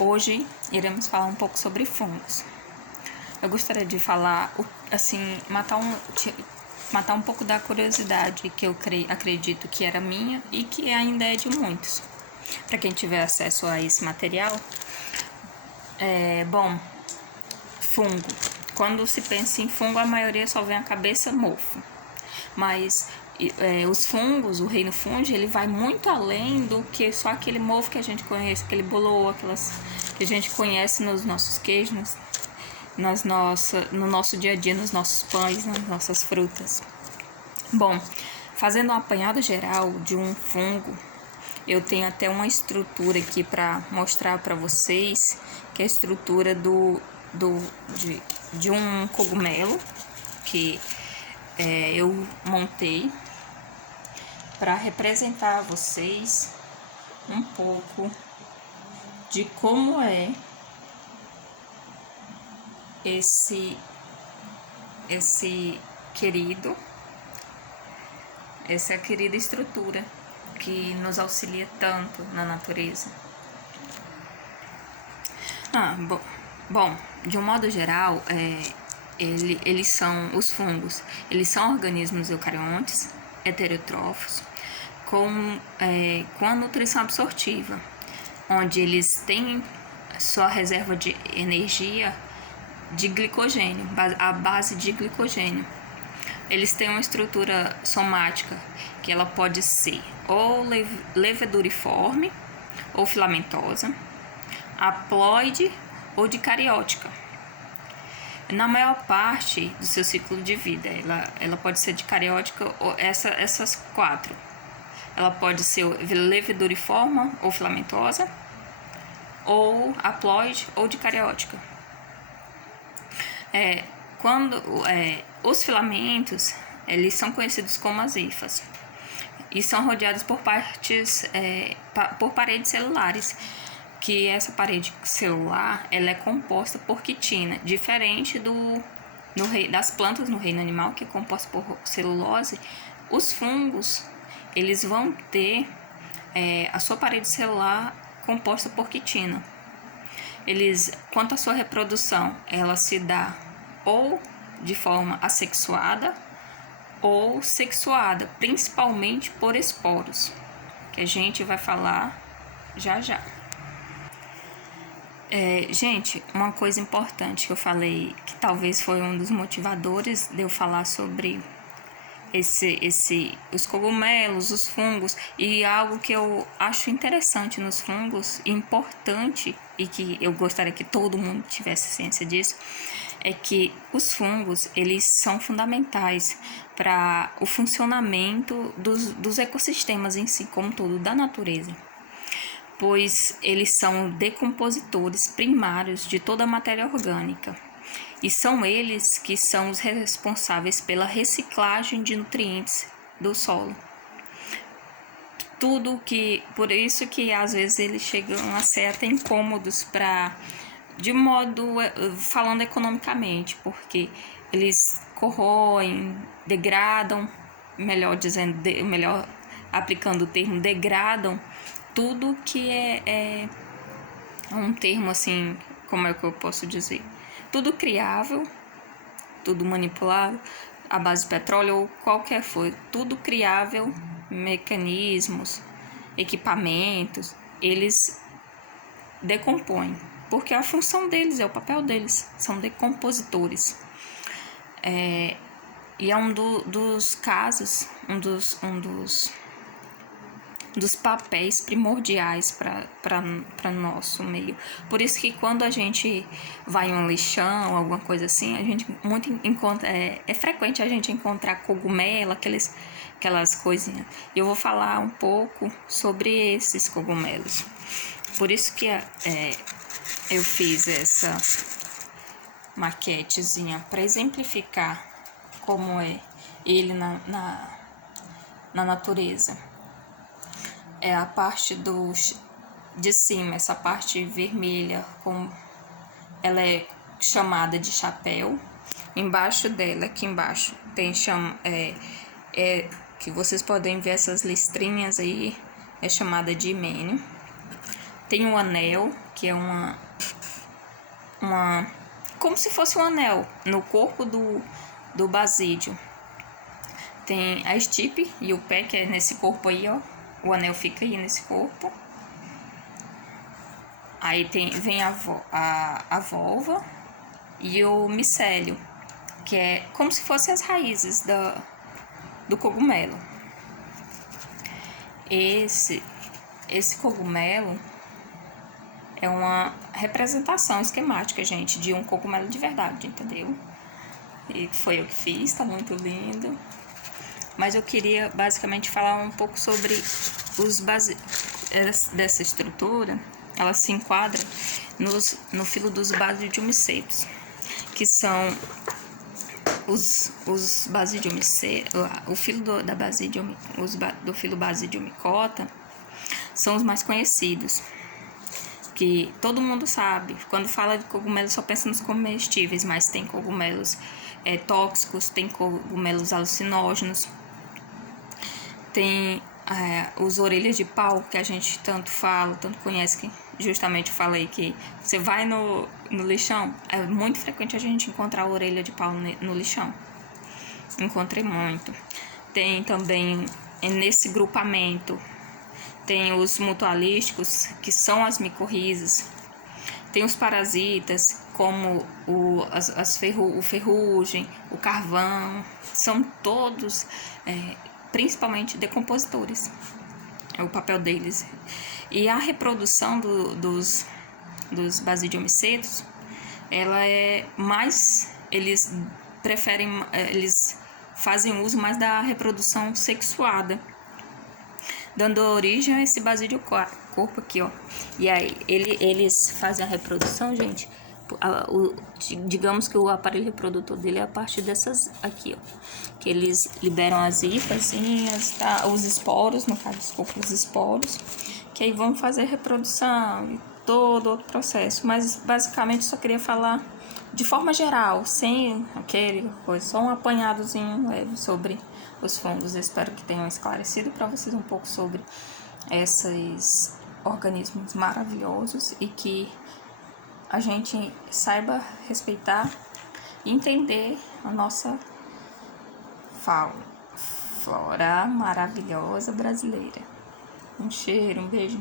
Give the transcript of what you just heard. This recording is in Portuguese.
Hoje iremos falar um pouco sobre fungos. Eu gostaria de falar, assim, matar um pouco da curiosidade que eu acredito que era minha e que ainda é de muitos. Para quem tiver acesso a esse material, fungo. Quando se pensa em fungo, a maioria só vem à cabeça mofo. Mas os fungos, o reino fungi, ele vai muito além do que só aquele mofo que a gente conhece, aquele bolor, aquelas que a gente conhece nos nossos queijos, no nosso dia a dia, nos nossos pães, nas nossas frutas. Bom, fazendo um apanhado geral de um fungo, eu tenho até uma estrutura aqui para mostrar para vocês, que é a estrutura de um cogumelo que eu montei para representar a vocês um pouco de como é essa querida estrutura que nos auxilia tanto na natureza. Bom, de um modo geral, eles são os fungos. Eles são organismos eucariontes, heterótrofos, com a nutrição absortiva, onde eles têm sua reserva de energia de glicogênio, a base de glicogênio. Eles têm uma estrutura somática que ela pode ser ou leveduriforme ou filamentosa, haploide ou dicariótica. Na maior parte do seu ciclo de vida, ela pode ser dicariótica ou essas quatro. Ela pode ser leveduriforme ou filamentosa, ou haploide ou dicariótica. Os filamentos, eles são conhecidos como as hifas e são rodeados por paredes celulares, que essa parede celular ela é composta por quitina, diferente das plantas no reino animal, que é composta por celulose. Os fungos, eles vão ter a sua parede celular composta por quitina. Quanto à sua reprodução, ela se dá ou de forma assexuada ou sexuada, principalmente por esporos, que a gente vai falar já já. Gente, uma coisa importante que eu falei, que talvez foi um dos motivadores de eu falar sobre os cogumelos, os fungos, e algo que eu acho interessante nos fungos, importante, e que eu gostaria que todo mundo tivesse ciência disso, é que os fungos, eles são fundamentais para o funcionamento dos ecossistemas em si, como todo, da natureza, pois eles são decompositores primários de toda a matéria orgânica. E são eles que são os responsáveis pela reciclagem de nutrientes do solo. Por isso que às vezes eles chegam a ser até incômodos falando economicamente, porque eles corroem, degradam, melhor aplicando o termo, degradam tudo que é um termo assim, como é que eu posso dizer? Tudo criável, tudo manipulável, à base de petróleo ou qualquer coisa, tudo criável, mecanismos, equipamentos, eles decompõem, porque a função deles, o papel deles, são decompositores. E é um dos casos, dos papéis primordiais para nosso meio. Por isso que quando a gente vai em um lixão, alguma coisa assim, a gente é frequente a gente encontrar cogumelo, aquelas coisinhas. Eu vou falar um pouco sobre esses cogumelos. Por isso que eu fiz essa maquetezinha para exemplificar como é ele na natureza. É a parte de cima, essa parte vermelha, ela é chamada de chapéu. Embaixo dela, aqui embaixo, tem que vocês podem ver essas listrinhas aí, é chamada de himênio. Tem um anel, que é uma como se fosse um anel no corpo do basídio. Tem a estipe e o pé, que é nesse corpo aí, ó. O anel fica aí nesse corpo. Aí vem a volva e o micélio, que é como se fossem as raízes do cogumelo. Esse cogumelo é uma representação esquemática, gente, de um cogumelo de verdade, entendeu? E foi eu que fiz, tá muito lindo. Mas eu queria basicamente falar um pouco sobre dessa estrutura. Ela se enquadra no filo dos basidiomicetos, que são os basidiomicetos, o filo do filo basidiomicota são os mais conhecidos, que todo mundo sabe. Quando fala de cogumelos só pensa nos comestíveis, mas tem cogumelos tóxicos, tem cogumelos alucinógenos, tem os orelhas de pau, que a gente tanto fala, tanto conhece, que justamente falei que você vai no lixão, é muito frequente a gente encontrar a orelha de pau no lixão. Encontrei muito. Tem também, nesse grupamento, tem os mutualísticos, que são as micorrizas. Tem os parasitas, como o ferrugem, o carvão, são todos principalmente decompositores, é o papel deles. E a reprodução dos basidiomicetos, ela é mais, eles fazem uso mais da reprodução sexuada, dando origem a esse basidiocorpo aqui, ó. E aí, eles fazem a reprodução, gente, digamos que o aparelho reprodutor dele é a partir dessas aqui, ó, que eles liberam as hifazinhas, tá? Os esporos, no caso, desculpa, os esporos, que aí vão fazer a reprodução e todo outro processo. Mas basicamente só queria falar de forma geral, sem aquele coisa, só um apanhadozinho leve sobre os fungos. Eu espero que tenham esclarecido para vocês um pouco sobre esses organismos maravilhosos e que a gente saiba respeitar e entender a nossa flora maravilhosa brasileira. Um cheiro, um beijo.